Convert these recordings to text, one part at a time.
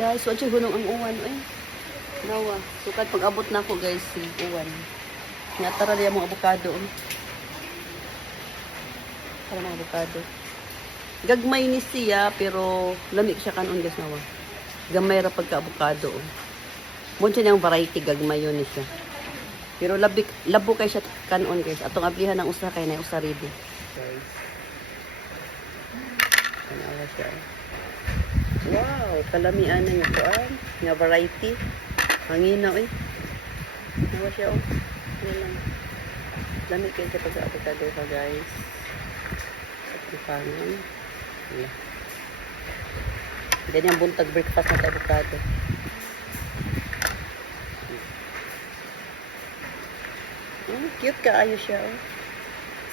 guys, so hunong ang uwan ay. Nawa, sukad pag-abot na ako guys si uwan. Natara diya mga avocado. Para mga avocado. Gagmay ni siya pero lamig siya kanon guys nawa. Gamay ra pagka-avocado. Mo siya yung variety gagmay yun ni siya. Pero labo kay siya kanon guys. Atong ablihan ng usa kay na usa ready. Guys. Kanawa siya. Wow, kalamian na yung kuan, nga variety. Hanginaw eh. Nawa siya oh. Yan lang. Lamig kayo sa pagka-avocado ka guys. At ipangan. Wala. Ganyan buntag breakfast na avocado. Cute kaayo siya oh.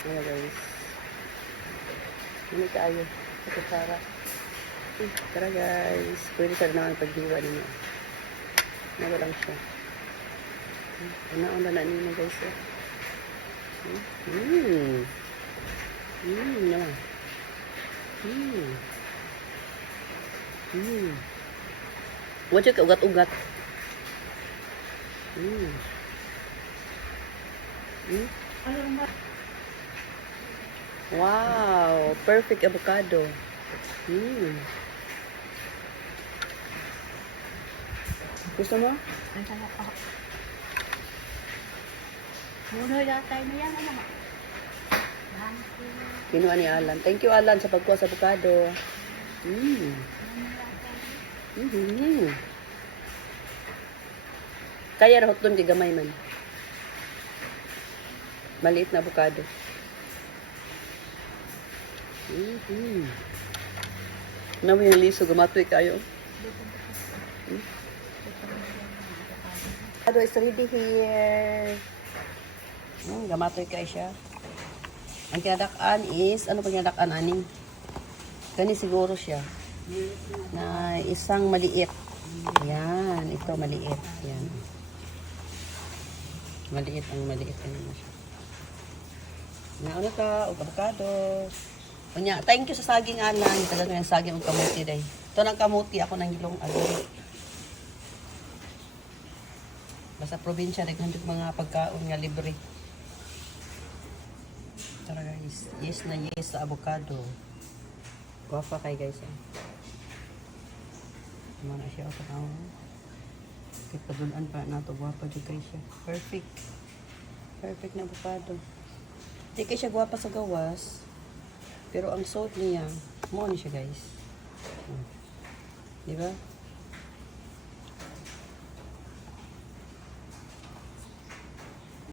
Ayan guys. Hindi kaayo. Ito sarap. Tara guys. Pwede sa naman pagdiwa ninyo. Nawa lang siya. Una-una na ninyo guys. Naman. Huwag siya ka-ugat-ugat. Wow! Perfect avocado. Gusto mo? Ang sarap ako. Muna yatay mo yan, ano? Kinuha ni Alan. Thank you, Alan, sa pagkuha sa avocado. Kaya rahot doon kay gamay man. Maliit na avocado. Nawi ang liso, gamatoy kayo. Avocado is ready here. Gamatoy kayo siya. Ang kinadakaan is, ano pa kinadakaan aning? Gani siguro siya. Na isang maliit. Yan, ito maliit. Yan. Maliit ang maliit. Ano siya. Nauna ka, avocado. Unya, thank you sa saging Alan. Talaga yung saging ang kamuti day. Ito ng kamuti, ako ng ilong agad. Basta probinsya, naghandog mga pagkaon nga libre. Tara guys, yes na yes sa avocado. Guwapa kay guys. Mana siya ako tao. Kahit padulan pa na ito, guwapa dyan kay siya. Perfect. Perfect na avocado. Hindi kay siya guwapa sa gawas. Pero ang salt niya, mo siya guys. Diba?